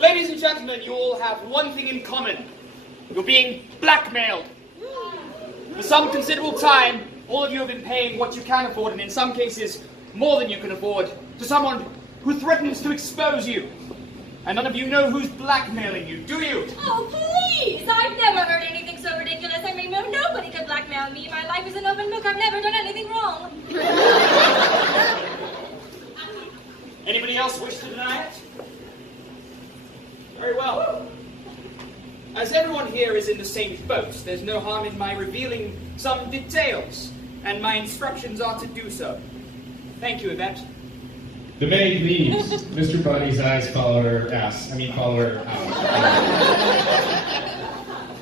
Ladies and gentlemen, you all have one thing in common. You're being blackmailed. For some considerable time, all of you have been paying what you can afford, and in some cases, more than you can afford, to someone who threatens to expose you. And none of you know who's blackmailing you, do you? Oh, please! I've never heard anything so ridiculous. I mean, nobody could blackmail me. My life is an open book. I've never done anything wrong. Anybody else wish to deny it? Very well. As everyone here is in the same boat, there's no harm in my revealing some details, and my instructions are to do so. Thank you, Yvette. The maid leaves. Mr. Bunny's eyes follow her ass. Follow her out.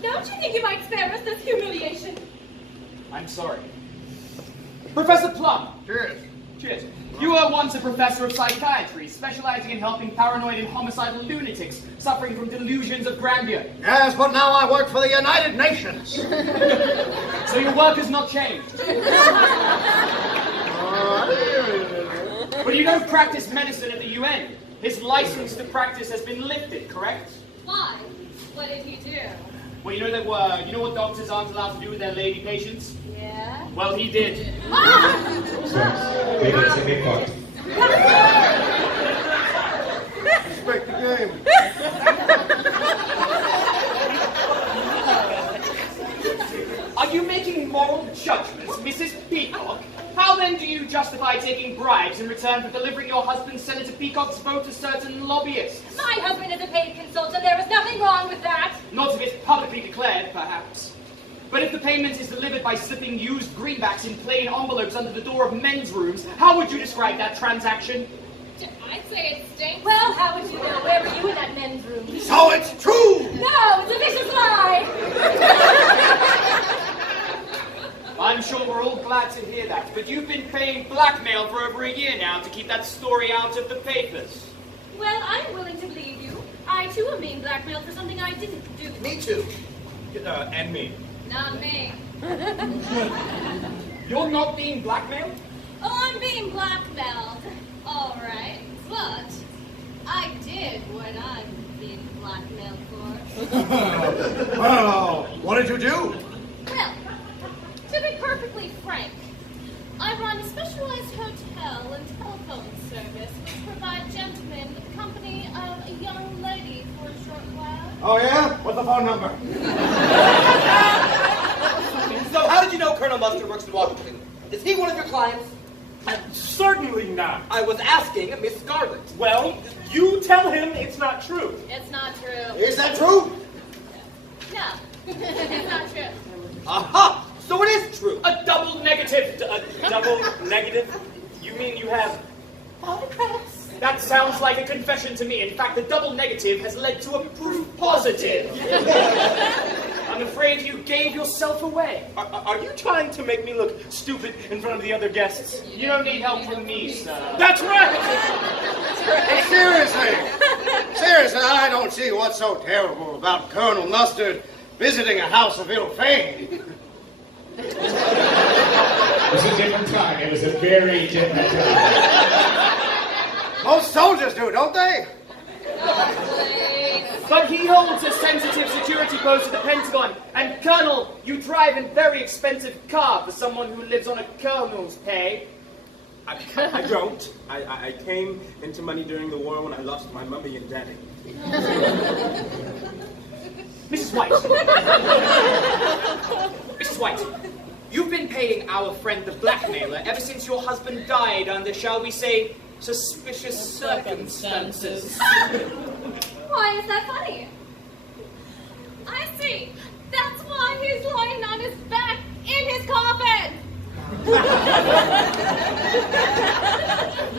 Don't you think you might spare us this humiliation? I'm sorry. Professor Plum. Cheers. Cheers. You were once a professor of psychiatry, specializing in helping paranoid and homicidal lunatics suffering from delusions of grandeur. Yes, but now I work for the United Nations. So your work has not changed. But you don't practice medicine at the UN. His license to practice has been lifted, correct? Why? What did he do? Well, you know what doctors aren't allowed to do with their lady patients? Yeah? Well, he did. So, they get to get fucked. Respect the game. Are you making moral judgments, Mrs. Peacock? How then do you justify taking bribes in return for delivering your husband, Senator Peacock's vote to certain lobbyists? My husband is a paid consultant. There is nothing wrong with that. Not if it's publicly declared, perhaps. But if the payment is delivered by slipping used greenbacks in plain envelopes under the door of men's rooms, how would you describe that transaction? I'd say it stinks. Well, how would you know? Where were you in that men's room? So it's true! No, it's a vicious lie! I'm sure we're all glad to hear that, but you've been paying blackmail for over a year now to keep that story out of the papers. Well, I'm willing to believe you. I, too, am being blackmailed for something I didn't do. Me too. And me. Not me. You're not being blackmailed? Oh, I'm being blackmailed. All right, but I did what I'm being blackmailed for. Well, what did you do? Well, to be perfectly frank, I run a specialized hotel and telephone service which provide gentlemen with the company of a young lady for a short while. Oh yeah? What's the phone number? So how did you know Colonel Mustard works in Washington? Is he one of your clients? Certainly not. I was asking Miss Scarlett. Well, you tell him it's not true. It's not true. Is that true? No, it's not true. Aha! So it is true. A double negative. Double negative? You mean you have... That sounds like a confession to me. In fact, the double negative has led to a proof positive. I'm afraid you gave yourself away. Are you trying to make me look stupid in front of the other guests? You don't need help from me, sir. That's right! Hey, seriously, I don't see what's so terrible about Colonel Mustard visiting a house of ill fame. It was a different time. It was a very different time. Most soldiers do, don't they? But he holds a sensitive security post at the Pentagon. And, Colonel, you drive a very expensive car for someone who lives on a colonel's pay. I don't. I came into money during the war when I lost my mummy and daddy. Mrs. White. Mrs. White, you've been paying our friend the blackmailer ever since your husband died under, shall we say, suspicious circumstances. Why is that funny? I see. That's why he's lying on his back in his coffin.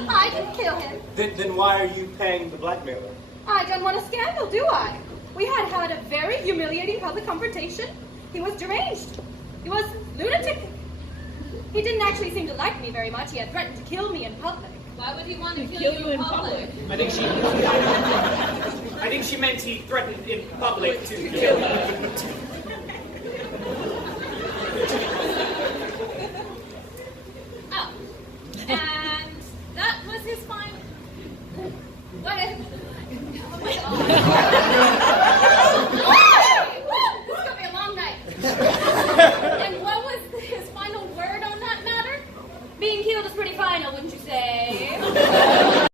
I didn't kill him. Then why are you paying the blackmailer? I don't want a scandal, do I? We had a very humiliating public confrontation. He was deranged. He was lunatic. He didn't actually seem to like me very much. He had threatened to kill me in public. Why would he want to kill you in public? I think she meant he threatened in public to kill me. Oh. And that was his final... What is... Being killed is pretty final, wouldn't you say?